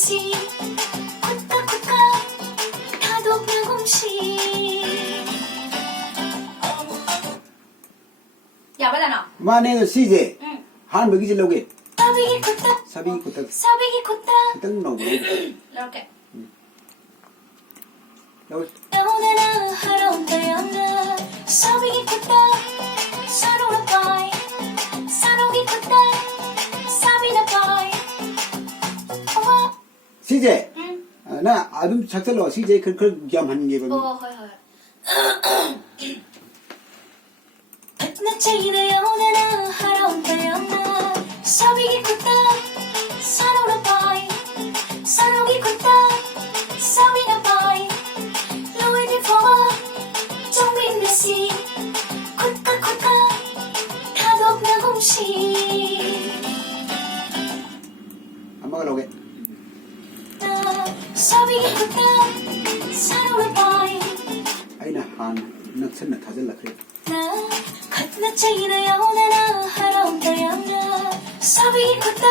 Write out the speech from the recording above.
시 콧가콧가 다독여곰시. Dạ bây giờ nào. 만에 시제 한 먹이 질러게 사비기 콧다 사비 ቁ딱 사비기 콧다 딱 나오고 이렇게. 나올 오늘은 하루 때였나 사비기 콧다 사로나 빠이 사로기 콧다 사비나 빠이. 어머. 시제 응. 나 아름 작살로 시제 그 겸하는 게 보면 허이. 내 체인에 오늘은 하루 때였나 사비기 콧다 사로나 빠이 사로기 콧다 사비나 빠이. 로이드 포마 정민 내시 콧가콧가 다독나곰시. 안 먹으려고 해 사비기 콧다 사로나 빠이. 아이나 한 낙천나 다질라 그래 나 체인에 오늘은 하루 때였나 사비기 콧다